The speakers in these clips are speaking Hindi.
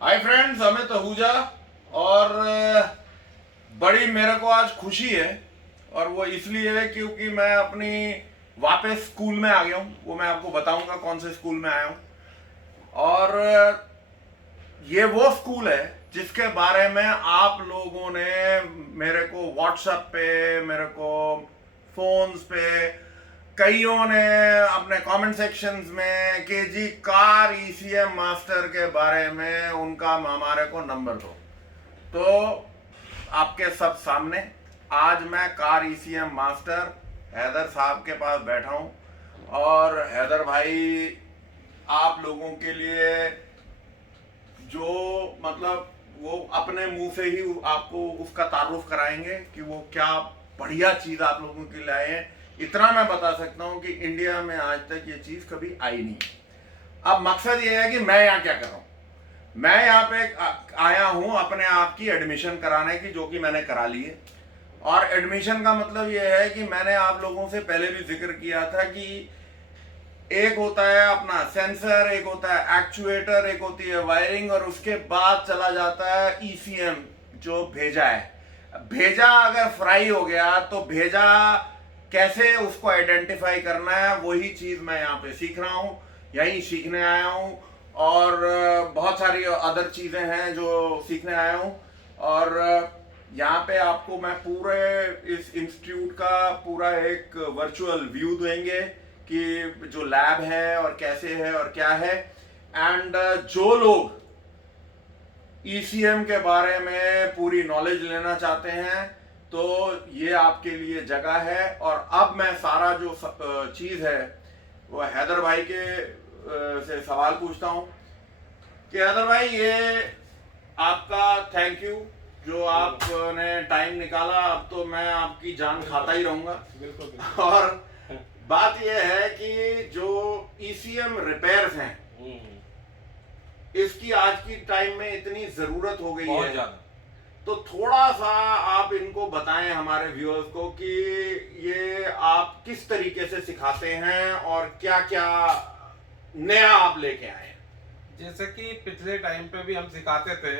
Hi friends, Amit Ahuja. और बड़ी मेरे को आज खुशी है, और वो इसलिए है क्योंकि मैं अपनी वापस स्कूल में आ गया हूँ। वो मैं आपको बताऊंगा कौन से स्कूल में आया हूँ। और ये वो स्कूल है जिसके बारे में आप लोगों ने मेरे को व्हाट्सएप पे, मेरे को फोन्स पे, कईयों ने अपने कमेंट सेक्शंस में कि जी कार ईसीएम मास्टर के बारे में उनका हमारे को नंबर दो। तो आपके सब सामने आज मैं कार ईसीएम मास्टर हैदर साहब के पास बैठा हूं, और हैदर भाई आप लोगों के लिए जो मतलब वो अपने मुंह से ही आपको उसका तारुफ कराएंगे कि वो क्या बढ़िया चीज आप लोगों के लिए आए हैं। इतना मैं बता सकता हूं कि इंडिया में आज तक ये चीज कभी आई नहीं। अब मकसद ये है कि मैं यहाँ क्या कर रहा हूं। मैं यहाँ पे आया हूं अपने आप की एडमिशन कराने की, जो कि मैंने करा ली है। और एडमिशन का मतलब ये है कि मैंने आप लोगों से पहले भी जिक्र किया था कि एक होता है अपना सेंसर, एक होता है एक्चुएटर, एक होती है वायरिंग, और उसके बाद चला जाता है ईसीएम जो भेजा है। भेजा अगर फ्राई हो गया तो भेजा कैसे उसको आइडेंटिफाई करना है, वही चीज मैं यहाँ पे सीख रहा हूँ, यही सीखने आया हूँ। और बहुत सारी अदर चीजें हैं जो सीखने आया हूँ। और यहाँ पे आपको मैं पूरे इस इंस्टीट्यूट का पूरा एक वर्चुअल व्यू देंगे कि जो लैब है और कैसे है और क्या है। एंड जो लोग ईसीएम के बारे में पूरी नॉलेज लेना चाहते हैं तो ये आपके लिए जगह है। और अब मैं सारा जो चीज है वो हैदर भाई के से सवाल पूछता हूं कि हैदर भाई, ये आपका थैंक यू जो आपने टाइम निकाला। अब तो मैं आपकी जान खाता ही रहूंगा। बिल्कुल। और बात यह है कि जो ईसीएम रिपेयर्स हैं, इसकी आज की टाइम में इतनी जरूरत हो गई है, तो थोड़ा सा आप इनको बताएं हमारे व्यूअर्स को कि ये आप किस तरीके से सिखाते हैं और क्या क्या नया आप लेके आए हैं। जैसे कि पिछले टाइम पे भी हम सिखाते थे,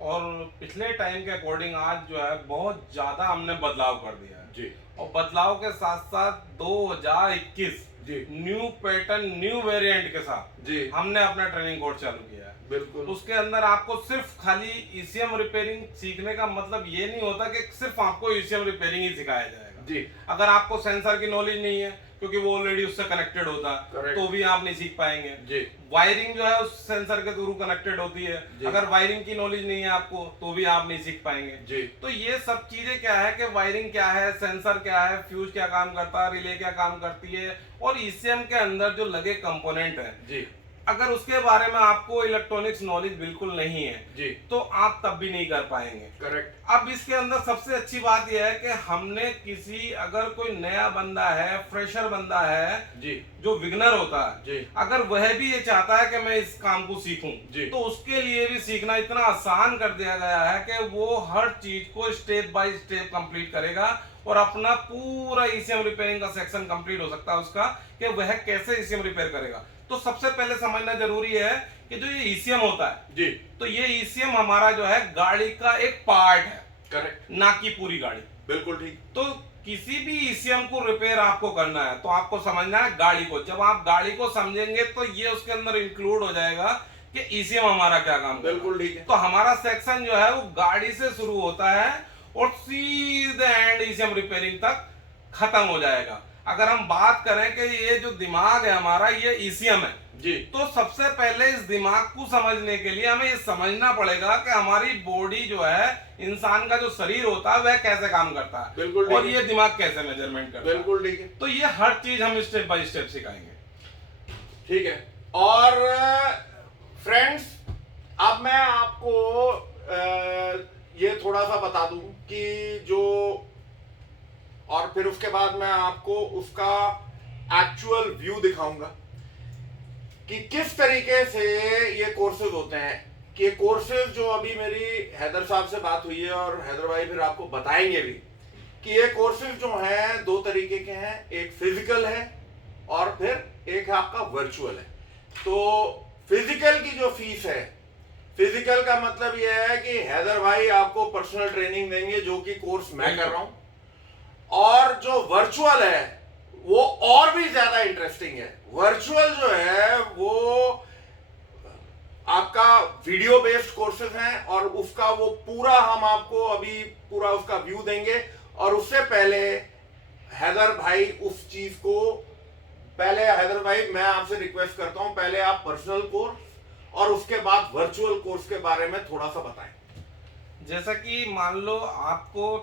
और पिछले टाइम के अकॉर्डिंग आज जो है बहुत ज्यादा हमने बदलाव कर दिया है जी। और बदलाव के साथ साथ 2021 जी। न्यू पैटर्न न्यू वेरिएंट के साथ जी। हमने अपना ट्रेनिंग कोर्स चालू किया है। बिल्कुल। उसके अंदर आपको सिर्फ खाली ईसीएम रिपेयरिंग सीखने का मतलब ये नहीं होता कि सिर्फ आपको ईसीएम रिपेयरिंग ही सिखाया जाएगा। जी। अगर आपको सेंसर की नॉलेज नहीं है क्योंकि वो ऑलरेडी उससे कनेक्टेड होता है तो भी आप नहीं सीख पाएंगे। जी। वायरिंग जो है उस सेंसर के थ्रू कनेक्टेड होती है, अगर वायरिंग की नॉलेज नहीं है आपको तो भी आप नहीं सीख पाएंगे। जी। तो ये सब चीजें क्या है कि वायरिंग क्या है, सेंसर क्या है, फ्यूज क्या काम करता है, रिले क्या काम करती है, और ईसीएम के अंदर जो लगे कंपोनेंट है जी, अगर उसके बारे में आपको इलेक्ट्रॉनिक्स नॉलेज बिल्कुल नहीं है जी, तो आप तब भी नहीं कर पाएंगे। करेक्ट। अब इसके अंदर सबसे अच्छी बात यह है कि हमने किसी, अगर कोई नया बंदा है, फ्रेशर बंदा है जी, जो बिगनर होता है जी, अगर वह भी ये चाहता है कि मैं इस काम को सीखूं तो उसके लिए भी सीखना इतना आसान कर दिया गया है कि वो हर चीज को स्टेप बाय स्टेप कंप्लीट करेगा और अपना पूरा ईसीएम रिपेयरिंग का सेक्शन कंप्लीट हो सकता है उसका, कि वह कैसे ईसीएम रिपेयर करेगा। तो सबसे पहले समझना जरूरी है कि जो ये ईसीएम होता है जी, तो ये ईसीएम हमारा जो है गाड़ी का एक पार्ट है, करेक्ट, ना कि पूरी गाड़ी। बिल्कुल ठीक। तो किसी भी ईसीएम को रिपेयर आपको करना है तो आपको समझना है गाड़ी को। जब आप गाड़ी को समझेंगे तो ये उसके अंदर इंक्लूड हो जाएगा कि ईसीएम हमारा क्या काम करता है। बिल्कुल ठीक है। तो हमारा सेक्शन जो है वो गाड़ी से शुरू होता है और सीधे एंड ईसीएम रिपेयरिंग तक खत्म हो जाएगा। अगर हम बात करें कि ये जो दिमाग है हमारा ये ईसीएम है जी, तो सबसे पहले इस दिमाग को समझने के लिए हमें ये समझना पड़ेगा कि हमारी बॉडी जो है, इंसान का जो शरीर होता है वह कैसे काम करता है। बिल्कुल, और ये दिमाग कैसे मेजरमेंट करता है। बिल्कुल ठीक है। तो ये हर चीज हम स्टेप बाय स्टेप सिखाएंगे। ठीक है। और फ्रेंड्स, अब मैं आपको ये थोड़ा सा बता दूं कि जो, और फिर उसके बाद मैं आपको उसका एक्चुअल व्यू दिखाऊंगा कि किस तरीके से ये कोर्सेज होते हैं। कि ये कोर्सेज जो अभी मेरी हैदर साहब से बात हुई है और हैदर भाई फिर आपको बताएंगे भी कि ये कोर्सेज जो हैं दो तरीके के हैं, एक फिजिकल है और फिर एक आपका वर्चुअल है। तो फिजिकल की जो फीस है फिजिकल का मतलब ये है कि हैदर भाई आपको पर्सनल ट्रेनिंग देंगे, जो कि कोर्स मैं कर रहा हूं। और जो वर्चुअल है वो और भी ज्यादा इंटरेस्टिंग है। वर्चुअल जो है वो आपका वीडियो बेस्ड कोर्सेज हैं, और उसका वो पूरा हम आपको अभी पूरा उसका व्यू देंगे। और उससे पहले हैदर भाई उस चीज को, पहले हैदर भाई मैं आपसे रिक्वेस्ट करता हूं, पहले आप पर्सनल कोर्स और उसके बाद वर्चुअल कोर्स के बारे में थोड़ा सा बताएं। जैसा कि मान लो आपको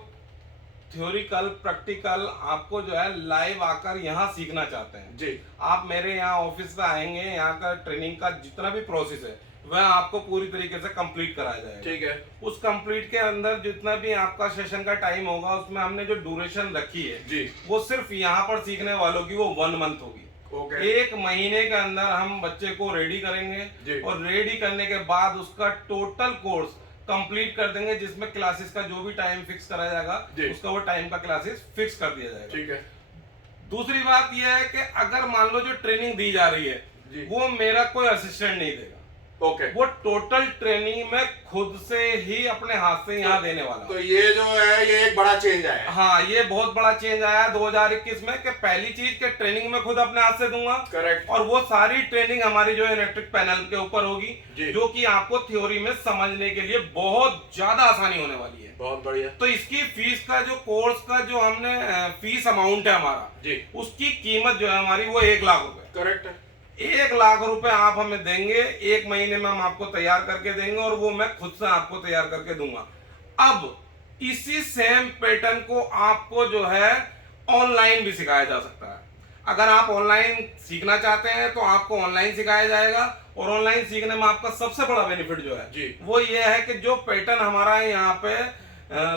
थ्योरिकल प्रैक्टिकल आपको जो है लाइव आकर यहाँ सीखना चाहते हैं जी, आप मेरे यहाँ ऑफिस पे आएंगे, यहाँ का ट्रेनिंग का जितना भी प्रोसेस है वह आपको पूरी तरीके से कंप्लीट कराया जाएगा। ठीक है। उस कंप्लीट के अंदर जितना भी आपका सेशन का टाइम होगा उसमें हमने जो ड्यूरेशन रखी है जी, वो सिर्फ यहाँ पर सीखने वालों की वो 1 मंथ होगी। ओके। 1 महीने के अंदर हम बच्चे को रेडी करेंगे और रेडी करने के बाद उसका टोटल कोर्स कंप्लीट कर देंगे, जिसमें क्लासेस का जो भी टाइम फिक्स करा जाएगा उसका वो टाइम का क्लासेस फिक्स कर दिया जाएगा। ठीक है। दूसरी बात यह है कि अगर मान लो जो ट्रेनिंग दी जा रही है वो मेरा कोई असिस्टेंट नहीं देगा, ओके। वो टोटल ट्रेनिंग में खुद से ही अपने हाथ से यहाँ देने वाला। तो ये जो है ये एक बड़ा चेंज आया है। हाँ, ये बहुत बड़ा चेंज आया है 2021 में कि पहली चीज के ट्रेनिंग में खुद अपने हाथ से दूंगा। करेक्ट। और वो सारी ट्रेनिंग हमारी जो इलेक्ट्रिक पैनल के ऊपर होगी, जो कि आपको थ्योरी में समझने के लिए बहुत ज्यादा आसानी होने वाली है। बहुत बढ़िया। तो इसकी फीस का जो कोर्स का जो हमने फीस अमाउंट है हमारा जी, उसकी कीमत जो है हमारी वो 1 लाख रुपए। करेक्ट है। 1 लाख रुपए आप हमें देंगे, 1 महीने में हम आपको तैयार करके देंगे और वो मैं खुद से आपको तैयार करके दूंगा। अब इसी सेम पैटर्न को आपको जो है ऑनलाइन भी सिखाया जा सकता है। अगर आप ऑनलाइन सीखना चाहते हैं तो आपको ऑनलाइन सिखाया जाएगा, और ऑनलाइन सीखने में आपका सबसे बड़ा बेनिफिट जो है वो ये है कि जो पैटर्न हमारा यहाँ पे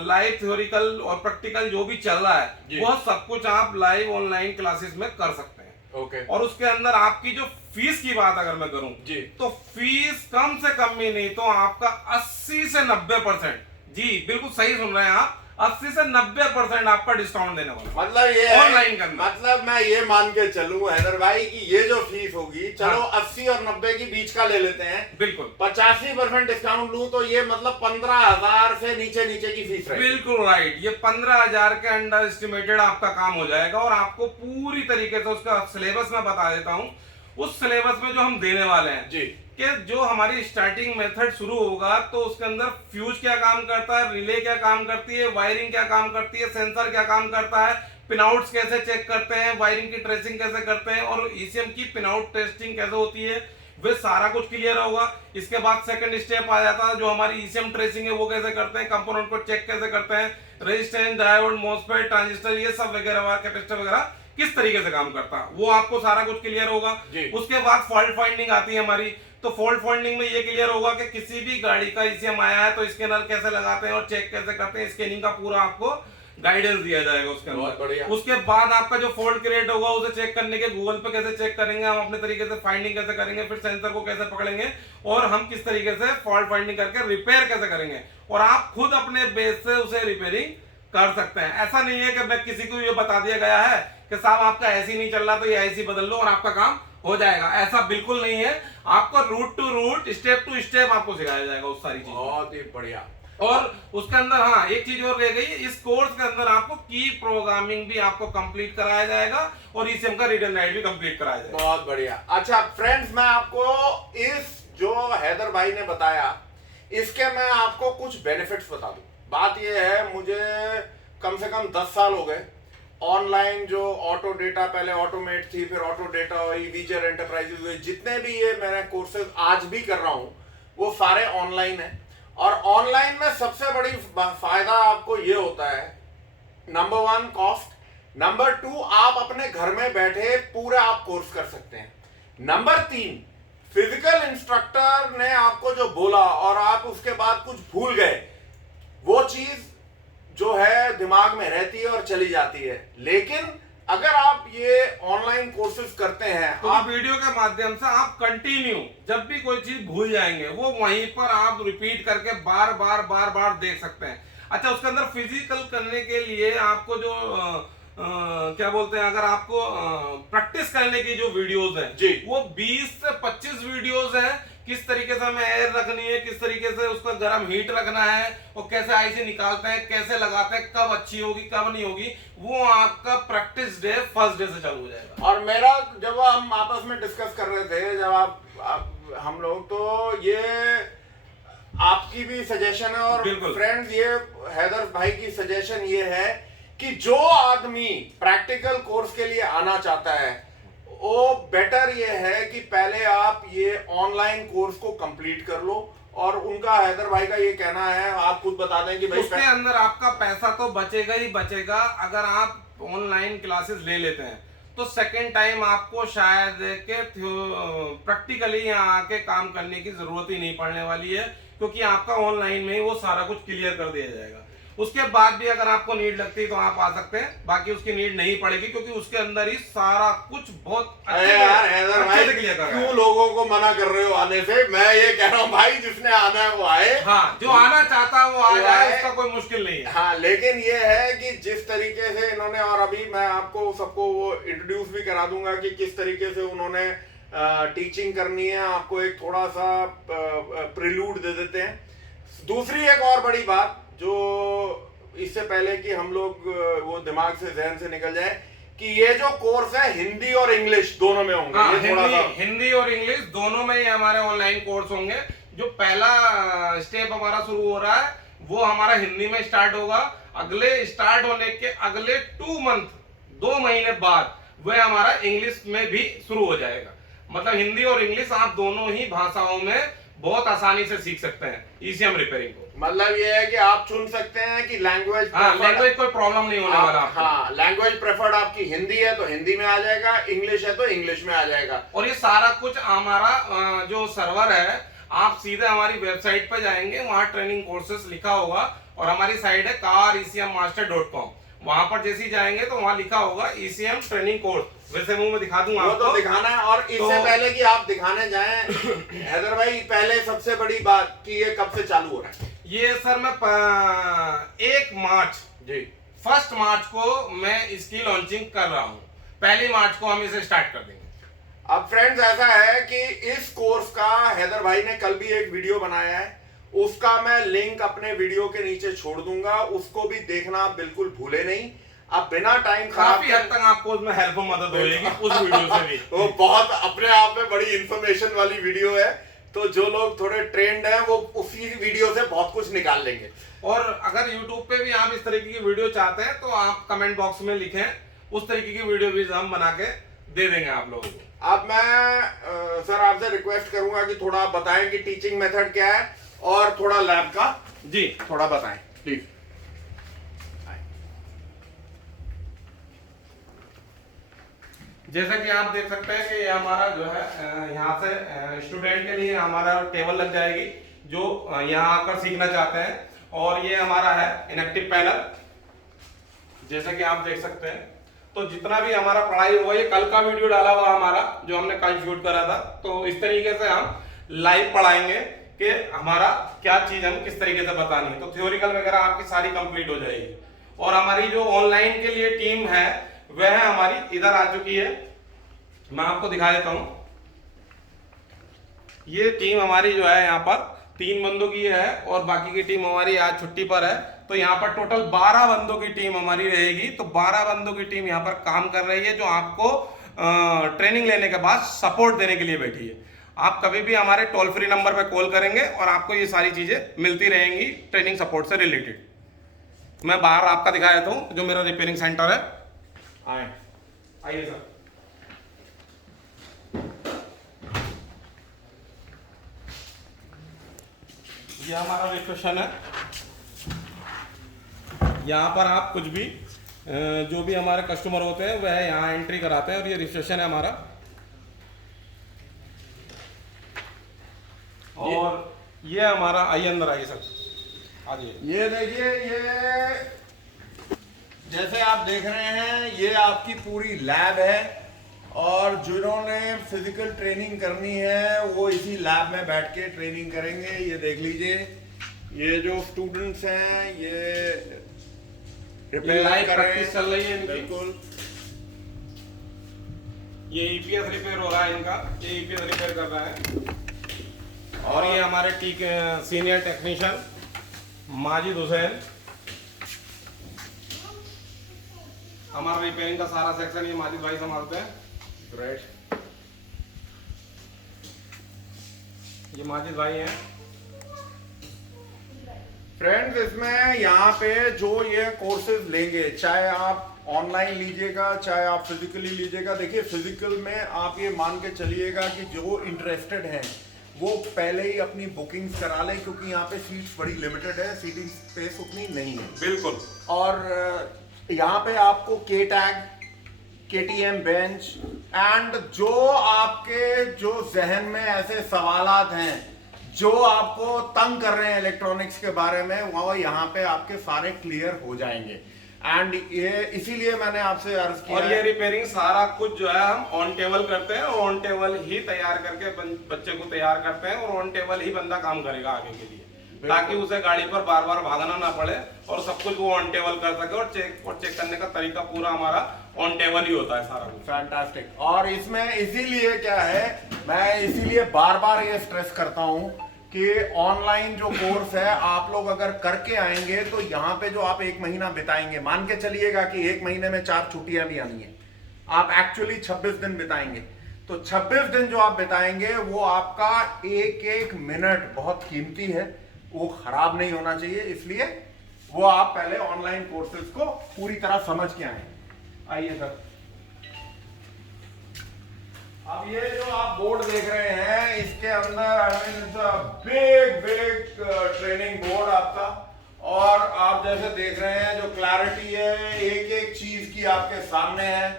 लाइव थ्योरिकल और प्रैक्टिकल जो भी चल रहा है वह सब कुछ आप लाइव ऑनलाइन क्लासेस में कर सकते हैं। ओके। और उसके अंदर आपकी जो फीस की बात अगर मैं करूं तो फीस कम से कम भी नहीं तो आपका 80 से 90%, जी बिल्कुल सही सुन रहे हैं आप, 80 से 90% आपका डिस्काउंट देने वाला। मतलब ये ऑनलाइन करना, मतलब मैं ये मान के चलूं हैदर भाई कि ये जो फीस होगी, चलो 80 और 90 के बीच का ले लेते हैं, बिल्कुल 85% डिस्काउंट लूं तो ये मतलब 15,000 से नीचे की फीस रहेगी। बिल्कुल राइट। ये 15,000 के अंडर एस्टिमेटेड आपका काम हो जाएगा, और आपको पूरी तरीके से उसका सिलेबस मैं बता देता हूँ। उस सिलेबस में जो हम देने वाले हैं जी, कि जो हमारी स्टार्टिंग मेथड शुरू होगा तो उसके अंदर फ्यूज क्या काम करता है, रिले क्या काम करती है, वायरिंग क्या काम करती है, सेंसर क्या काम करता है, पिनआउट्स कैसे चेक करते हैं, वायरिंग की ट्रेसिंग कैसे करते हैं, और ईसीएम की पिनआउट टेस्टिंग कैसे होती है, वे सारा कुछ क्लियर होगा। इसके बाद सेकंड स्टेप आ जाता है जो हमारी ईसीएम ट्रेसिंग है वो कैसे करते हैं, कंपोनेंट को चेक कैसे करते हैं, रेजिस्टेंस, डायोड, मॉसफेट, ट्रांजिस्टर, ये सब वगैरह, कैपेसिटर वगैरह किस तरीके से काम करता है वो आपको सारा कुछ क्लियर होगा। उसके बाद फॉल्ट फाइंडिंग आती है हमारी, तो फॉल्ट फाइंडिंग में ये क्लियर होगा कि किसी भी गाड़ी का ईसीएम आया है तो स्कैनर कैसे लगाते हैं और चेक कैसे करते हैं, स्कैनिंग का पूरा आपको गाइडेंस दिया जाएगा उसके अंदर। उसके बाद आपका जो फॉल्ट क्रिएट होगा उसे चेक करने के गूगल पे कैसे चेक करेंगे हम, अपने तरीके से फाइंडिंग कैसे करेंगे, फिर सेंसर को कैसे पकड़ेंगे और हम किस तरीके से फॉल्ट फाइंडिंग करके रिपेयर कैसे करेंगे, और आप खुद अपने बेस से उसे रिपेयरिंग कर सकते हैं। ऐसा नहीं है कि मैं किसी को ये बता दिया गया है कि साहब आपका ऐसी नहीं चल रहा तो ये ऐसी बदल लो और आपका काम हो जाएगा, ऐसा बिल्कुल नहीं है। आपको route to route, step to step आपको सिखाया जाएगा उस सारी चीज। बहुत ही बढ़िया। और उसके अंदर हाँ एक चीज और रह गई, इस कोर्स के अंदर आपको की प्रोग्रामिंग भी आपको कंप्लीट कराया जाएगा और ईसीएम का रीड एंड राइट भी कंप्लीट कराया जाएगा। बहुत बढ़िया। अच्छा फ्रेंड्स, मैं आपको इस जो हैदर भाई ने बताया इसके मैं आपको कुछ बेनिफिट्स बता दूं। बात यह है, मुझे कम से कम 10 साल हो गए ऑनलाइन जो ऑटो डेटा, पहले ऑटोमेट थी, फिर ऑटो डेटा हुई, वीजर एंटरप्राइजेज हुए, जितने भी ये मैंने कोर्सेज आज भी कर रहा हूं वो सारे ऑनलाइन है। और ऑनलाइन में सबसे बड़ी फायदा आपको ये होता है, नंबर 1 कॉस्ट, नंबर 2 आप अपने घर में बैठे पूरा आप कोर्स कर सकते हैं, नंबर 3 फिजिकल इंस्ट्रक्टर ने आपको जो बोला और आप उसके बाद कुछ भूल गए वो चीज जो है दिमाग में रहती है और चली जाती है। लेकिन अगर आप ये ऑनलाइन कोर्सेज करते हैं तो आप वीडियो के माध्यम से आप कंटिन्यू जब भी कोई चीज भूल जाएंगे वो वहीं पर आप रिपीट करके बार बार देख सकते हैं। अच्छा, उसके अंदर फिजिकल करने के लिए आपको जो क्या बोलते हैं, अगर आपको प्रैक्टिस करने की जो वीडियोस है जी, वो 20 से 25 वीडियोस है किस तरीके से हमें एयर रखनी है, किस तरीके से उसका गर्म हीट रखना है, और कैसे आई से निकालते हैं, कैसे लगाते हैं, कब अच्छी होगी कब नहीं होगी, वो आपका प्रैक्टिस डे फर्स्ट डे से चालू हो जाएगा। और मेरा जब हम आपस में डिस्कस कर रहे थे, जब आप हम लोग, तो ये आपकी भी सजेशन है और बिल्कुल। फ्रेंड्स ये हैदर भाई की सजेशन ये है कि जो आदमी प्रैक्टिकल कोर्स के लिए आना चाहता है, वो बेटर ये है कि पहले आप ये ऑनलाइन कोर्स को कंप्लीट कर लो। और उनका, हैदर भाई का ये कहना है, आप खुद बता दें कि भाई उसके अंदर आपका पैसा तो बचेगा ही बचेगा। अगर आप ऑनलाइन क्लासेस ले लेते हैं तो सेकेंड टाइम आपको शायद के प्रैक्टिकली यहाँ आके काम करने की जरूरत ही नहीं पड़ने वाली है, क्योंकि आपका ऑनलाइन में ही वो सारा कुछ क्लियर कर दिया जाएगा। उसके बाद भी अगर आपको नीड लगती है तो आप आ सकते हैं, बाकी उसकी नीड नहीं पड़ेगी, क्योंकि उसके अंदर ही सारा कुछ बहुत अरे यार हैदर भाई, क्यों लोगों को मना कर रहे हो आने से? मैं ये कह रहा हूँ भाई, जिसने आना है वो आए। हाँ, जो आना चाहता है वो आ जाए, उसका कोई मुश्किल नहीं है। हाँ, लेकिन ये है कि जिस तरीके से इन्होंने, और अभी मैं आपको सबको वो इंट्रोड्यूस भी करा दूंगा कि किस तरीके से उन्होंने टीचिंग करनी है, आपको एक थोड़ा सा प्रिलूड दे देते हैं। दूसरी एक और बड़ी बात, जो इससे पहले कि हम लोग वो दिमाग से, जहन से निकल जाए, कि ये जो कोर्स है हिंदी और इंग्लिश दोनों में होंगे। हाँ, ये थोड़ा सा हिंदी और इंग्लिश दोनों में ही हमारे ऑनलाइन कोर्स होंगे। जो पहला स्टेप हमारा शुरू हो रहा है वो हमारा हिंदी में स्टार्ट होगा। अगले स्टार्ट होने के अगले 2 महीने बाद वह हमारा इंग्लिश में भी शुरू हो जाएगा। मतलब हिंदी और इंग्लिश आप दोनों ही भाषाओं में बहुत आसानी से सीख सकते हैं ईसीएम रिपेयरिंग को। मतलब ये है कि आप चुन सकते हैं कि लैंग्वेज, लैंग्वेज कोई प्रॉब्लम नहीं होने वाला आपको। हाँ, लैंग्वेज प्रेफर्ड आपकी हिंदी है तो हिंदी में आ जाएगा, इंग्लिश है तो इंग्लिश में आ जाएगा। और ये सारा कुछ हमारा जो सर्वर है, आप सीधे हमारी वेबसाइट पे जाएंगे, वहां ट्रेनिंग कोर्सेस लिखा होगा, और हमारी साइट है carecmmaster.com। वहां पर जैसे ही जाएंगे तो वहां लिखा होगा ईसीएम ट्रेनिंग कोर्स। वैसे मुंह में दिखा दूंगा वो आपको। तो दिखाना है। और इससे पहले कि आप दिखाने जाएं, हैदर भाई, पहले सबसे बड़ी बात कि ये कब से चालू हो रहा है? ये सर मैं 1 मार्च जी, 1 मार्च को मैं इसकी लॉन्चिंग कर रहा हूँ। 1 मार्च को हम इसे स्टार्ट कर देंगे। अब फ्रेंड्स ऐसा है कि इस कोर्स का हैदर भाई ने कल भी एक वीडियो बनाया है, उसका मैं लिंक अपने वीडियो के नीचे छोड़ दूंगा, उसको भी देखना आप बिल्कुल भूले नहीं। अब बिना टाइम काफी हद तक आपको उसमें हेल्प मदद होगी उस वीडियो से भी। वो बहुत अपने आप में बड़ी इंफॉर्मेशन वाली वीडियो है, तो जो लोग थोड़े ट्रेंड हैं वो उसी वीडियो से बहुत कुछ निकाल लेंगे। और अगर YouTube पे भी आप इस तरीके की वीडियो चाहते हैं तो आप कमेंट बॉक्स में लिखें, उस तरीके की वीडियो भी हम बना के दे देंगे आप लोगों को। अब मैं सर आपसे रिक्वेस्ट करूंगा कि थोड़ा आप बताएं कि टीचिंग मेथड क्या है, और थोड़ा लैब का जी थोड़ा बताएं प्लीज। जैसा कि आप देख सकते हैं कि ये हमारा जो है यहाँ से स्टूडेंट के लिए हमारा टेबल लग जाएगी, जो यहाँ आकर सीखना चाहते हैं। और ये हमारा है इनएक्टिव पैनल, जैसा कि आप देख सकते हैं। तो जितना भी हमारा पढ़ाई हुआ, ये कल का वीडियो डाला हुआ हमारा, जो हमने कल शूट करा था। तो इस तरीके से हम लाइव पढ़ाएंगे कि हमारा क्या चीज हम किस तरीके से बतानी है। तो थ्योरिकल वगैरह आपकी सारी कंप्लीट हो जाएगी। और हमारी जो ऑनलाइन के लिए टीम है वह हमारी इधर आ चुकी है, मैं आपको दिखा देता हूं। ये टीम हमारी जो है यहाँ पर 3 बंदों की है, और बाकी की टीम हमारी आज छुट्टी पर है। तो यहाँ पर टोटल 12 बंदों की टीम हमारी रहेगी। तो 12 बंदों की टीम यहाँ पर काम कर रही है, जो आपको ट्रेनिंग लेने के बाद सपोर्ट देने के लिए बैठी है। आप कभी भी हमारे टोल फ्री नंबर पर कॉल करेंगे और आपको ये सारी चीजें मिलती रहेंगी ट्रेनिंग सपोर्ट से रिलेटेड। मैं बाहर आपका दिखा देता हूँ, जो मेरा रिपेयरिंग सेंटर है। आइए सर। ये हमारा रिसेप्शन है। यहाँ पर आप कुछ भी जो भी हमारे कस्टमर होते हैं वह यहाँ एंट्री कराते हैं, और ये रिसेप्शन है हमारा। और ये हमारा, आइए अंदर आइए सर, आइए। ये देखिए, ये जैसे आप देख रहे हैं ये आपकी पूरी लैब है, और जिन्होंने फिजिकल ट्रेनिंग करनी है वो इसी लैब में बैठ के ट्रेनिंग करेंगे। ये देख लीजिए, ये जो स्टूडेंट्स हैं ये रिपेयर कर रहे हैं, चल रही है इनकी। बिल्कुल। ये ईपीएस रिपेयर हो रहा है इनका, ये ईपीएस रिपेयर कर रहा है। और ये हमारे सीनियर टेक्नीशियन माजिद हुसैन, हमारा रिपेयरिंग का सारा सेक्शन ये माजिद भाई संभालते हैं। ग्रेट। ये माजिद भाई हैं। फ्रेंड्स, इसमें यहाँ पे जो ये कोर्सेज लेंगे, चाहे आप ऑनलाइन लीजिएगा चाहे आप फिजिकली लीजिएगा, देखिए फिजिकल में आप ये मान के चलिएगा कि जो इंटरेस्टेड हैं वो पहले ही अपनी बुकिंग्स करा लें, क्योंकि यहाँ पे सीट्स बड़ी लिमिटेड है, सीटिंग स्पेस उतनी नहीं है। बिल्कुल। और यहाँ पे आपको के टैग, KTM बेंच एंड जो आपके जो जहन में ऐसे सवालात हैं जो आपको तंग कर रहे हैं इलेक्ट्रॉनिक्स के बारे में, वो यहाँ पे आपके सारे क्लियर हो जाएंगे। एंड ये इसीलिए मैंने आपसे अर्ज किया। और ये रिपेयरिंग सारा कुछ जो है हम ऑन टेबल करते हैं और ऑन टेबल ही तैयार करके बच्चे को तैयार करते हैं और ऑन टेबल ही बंदा काम करेगा आगे के लिए, ताकि उसे गाड़ी पर बार बार भागना ना पड़े और सब कुछ वो ऑन टेबल कर सके। और चेक करने का तरीका पूरा हमारा ऑन टेबल ही होता है सारा कुछ। फैंटास्टिक। और इसमें इसीलिए क्या है, मैं इसीलिए बार बार ये स्ट्रेस करता हूँ कि ऑनलाइन जो कोर्स है आप लोग अगर करके आएंगे तो यहाँ पे जो आप 1 महीना बिताएंगे, मान के चलिएगा कि 1 महीने में 4 छुट्टियां भी आनी है, आप एक्चुअली 26 दिन बिताएंगे, तो 26 दिन जो आप बिताएंगे वो आपका एक एक मिनट बहुत कीमती है, वो खराब नहीं होना चाहिए। इसलिए वो आप पहले ऑनलाइन कोर्सेज को पूरी तरह समझ के आए। आइए सर, अब ये जो आप बोर्ड देख रहे हैं इसके अंदर बिग ट्रेनिंग बोर्ड आपका, और आप जैसे देख रहे हैं जो क्लैरिटी है एक एक चीज की आपके सामने है,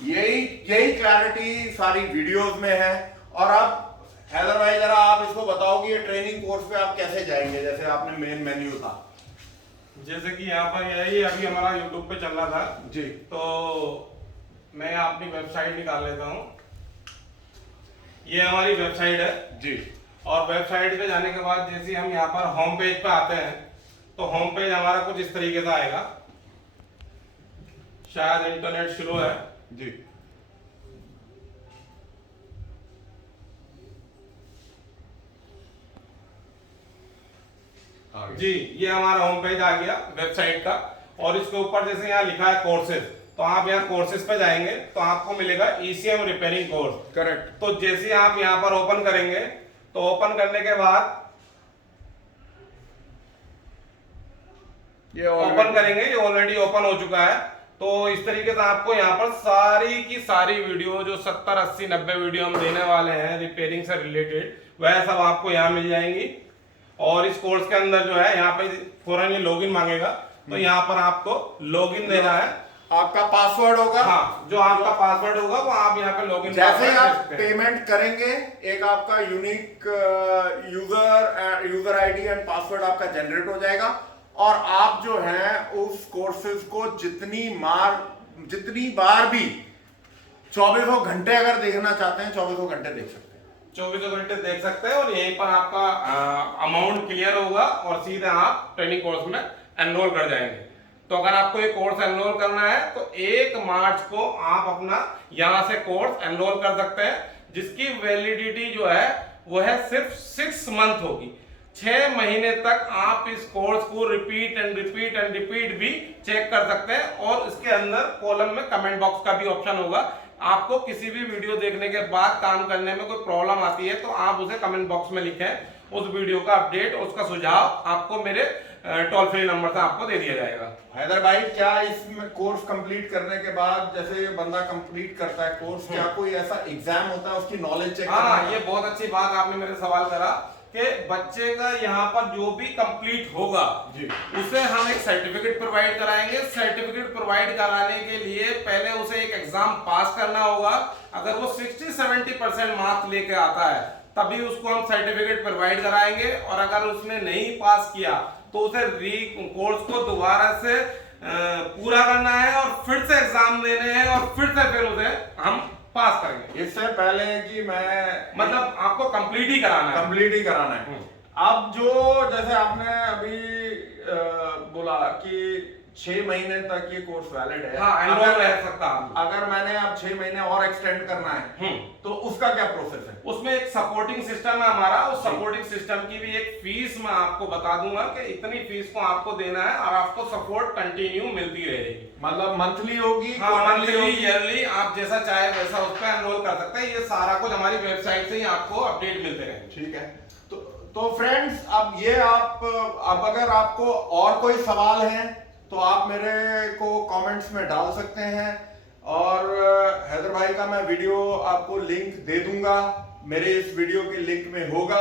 यही क्लैरिटी सारी वीडियोस में है। और अब हैदर भाई जरा आप इसको बताओ कि ये ट्रेनिंग कोर्स पे आप कैसे जाएंगे, जैसे आपने मेन मेन्यू था, जैसे कि यहाँ पर यही अभी हमारा यूट्यूब पे चल रहा था जी, तो मैं अपनी वेबसाइट निकाल लेता हूँ। ये हमारी वेबसाइट है जी। और वेबसाइट पे जाने के बाद जैसे हम यहाँ पर होम पेज पे आते हैं तो होम पेज हमारा कुछ इस तरीके से आएगा। शायद इंटरनेट स्लो है जी। जी, ये हमारा होम पेज आ गया वेबसाइट का। और इसके ऊपर जैसे यहाँ लिखा है कोर्सेज, तो आप यहाँ कोर्सेज पे जाएंगे तो आपको मिलेगा ECM रिपेयरिंग कोर्स। करेक्ट। तो जैसे आप यहाँ पर ओपन करेंगे तो ओपन करने के बाद ये ऑलरेडी ओपन हो चुका है। तो इस तरीके से आपको यहाँ पर सारी की सारी वीडियो जो 70, 80, 90 वीडियो हम देने वाले हैं रिपेयरिंग से रिलेटेड, वह सब आपको यहाँ मिल जाएंगी। और इस कोर्स के अंदर जो है यहाँ पे फौरन ये लॉगिन मांगेगा, तो यहाँ पर आपको लॉगिन देना है, आपका पासवर्ड होगा। हाँ, जो आपका पासवर्ड होगा वो आप यहाँ पे लॉगिन जैसे आप पेमेंट करेंगे एक आपका unique user ID and password आपका जनरेट हो जाएगा, और आप जो है उस कोर्सेज को जितनी बार भी 24 घंटे अगर देखना चाहते हैं 24 घंटे देख सकते हैं, 24 घंटे देख सकते हैं। और यहीं पर आपका अमाउंट क्लियर होगा और सीधे आप ट्रेनिंग कोर्स में एनरोल कर जाएंगे। तो अगर आपको ये कोर्स एनरोल करना है तो 1 मार्च को आप अपना यहाँ से कोर्स एनरोल कर सकते हैं, जिसकी वैलिडिटी जो है वो है सिर्फ 6 मंथ होगी। 6 महीने तक आप इस कोर्स को रिपीट एंड रिपीट भी चेक कर सकते हैं। और इसके अंदर कॉलम में कमेंट बॉक्स का भी ऑप्शन होगा। आपको किसी भी वीडियो देखने के बाद काम करने में कोई प्रॉब्लम आती है तो आप उसे कमेंट बॉक्स में लिखें, उस वीडियो का अपडेट, उसका सुझाव आपको मेरे टोल फ्री नंबर से आपको दे दिया जाएगा। हैदर भाई, क्या इस कोर्स कंप्लीट करने के बाद जैसे बंदा कंप्लीट करता है कोर्स, क्या कोई ऐसा एग्जाम होता है उसकी नॉलेज चेक? हाँ, ये बहुत अच्छी बात आपने मेरे सवाल करा कि बच्चे का यहाँ पर जो भी कंप्लीट होगा जी, उसे हम एक सर्टिफिकेट प्रोवाइड कराएंगे। सर्टिफिकेट प्रोवाइड कराने के लिए पहले उसे एक एग्जाम पास करना होगा। अगर वो 60-70% मार्क्स लेके आता है तभी उसको हम सर्टिफिकेट प्रोवाइड कराएंगे। और अगर उसने नहीं पास किया तो उसे कोर्स को दोबारा से पूरा करना है और फिर से एग्जाम देने हैं और फिर से फिर उसे हम पास करेंगे। इससे पहले कि मैं मतलब आपको कंप्लीट ही कराना है। अब जो जैसे आपने अभी बोला कि 6 महीने तक ये कोर्स वैलिड है। हाँ, एनरोल रह सकता हूँ। अगर मैंने अब 6 महीने और एक्सटेंड करना है तो उसका क्या प्रोसेस है? उसमें एक सपोर्टिंग सिस्टम है हमारा, उस सपोर्टिंग सिस्टम की भी एक फीस मैं आपको बता दूंगा कि इतनी फीस को आपको देना है और आपको सपोर्ट कंटिन्यू मिलती रहेगी। मतलब मंथली होगी? हाँ, quarterly मंथली होगी? ईयरली, आप जैसा चाहे वैसा उस पर एनरोल कर सकते हैं। ये सारा कुछ हमारी वेबसाइट से ही आपको अपडेट मिलते रहेंगे। ठीक है। तो फ्रेंड्स, अब ये अब अगर आपको और कोई सवाल है तो आप मेरे को कमेंट्स में डाल सकते हैं, और हैदर भाई का मैं वीडियो आपको लिंक दे दूंगा, मेरे इस वीडियो के लिंक में होगा,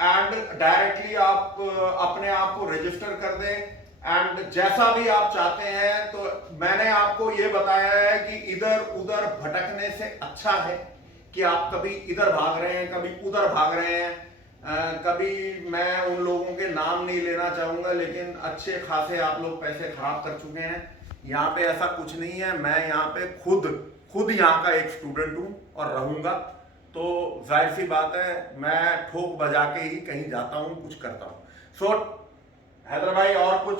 एंड डायरेक्टली आप अपने आप को रजिस्टर कर दें। एंड जैसा भी आप चाहते हैं, तो मैंने आपको ये बताया है कि इधर उधर भटकने से अच्छा है कि आप कभी इधर भाग रहे हैं, कभी उधर भाग रहे हैं। कभी मैं उन लोगों के नाम नहीं लेना चाहूंगा, लेकिन अच्छे खासे आप लोग पैसे खराब कर चुके हैं। यहाँ पे ऐसा कुछ नहीं है। मैं यहाँ पे खुद यहाँ का एक स्टूडेंट हूँ और रहूंगा, तो जाहिर सी बात है मैं ठोक बजा के ही कहीं जाता हूँ, कुछ करता हूँ। सो हैदर भाई, और कुछ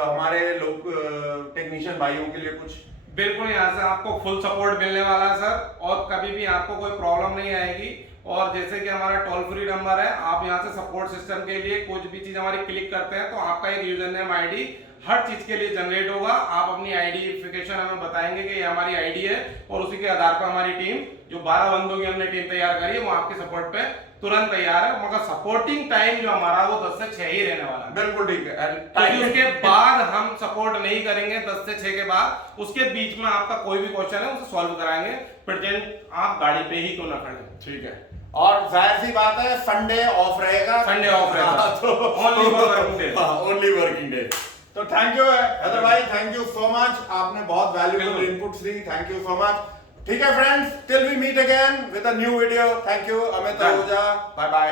हमारे लोग टेक्नीशियन भाइयों के लिए कुछ? बिल्कुल, यहाँ से आपको फुल सपोर्ट मिलने वाला है सर, और कभी भी आपको कोई प्रॉब्लम नहीं आएगी। और जैसे कि हमारा टोल फ्री नंबर है, आप यहाँ से सपोर्ट सिस्टम के लिए कुछ भी चीज हमारी क्लिक करते हैं तो आपका एक यूजर नेम आईडी हर चीज के लिए जनरेट होगा। आप अपनी आइडेंटिफिकेशन हमें बताएंगे कि ये हमारी आईडी है, और उसी के आधार पर हमारी टीम, जो 12 बंदों की हमने टीम तैयार करी है, वो आपके सपोर्ट पे तुरंत तैयार है। मगर सपोर्टिंग टाइम जो हमारा वो 10 से 6 ही रहने वाला है। बिल्कुल ठीक है। क्योंकि उसके बाद हम सपोर्ट नहीं करेंगे 10 से 6 के बाद। उसके बीच में आपका कोई भी क्वेश्चन है उसे सॉल्व कराएंगे, प्रेजेंट आप गाड़ी पे ही क्यों ना खड़े। ठीक है। और जाहिर सी बात है संडे ऑफ रहेगा। संडे ऑफ रहेगा, तो only working day. Only working day. तो थैंक यू हैदर भाई, थैंक यू सो मच। आपने बहुत वैल्यूएबल इनपुट्स दी, थैंक यू सो मच। ठीक है friends, till we meet again with a new video. Thank you. Amit Ahuja, bye bye.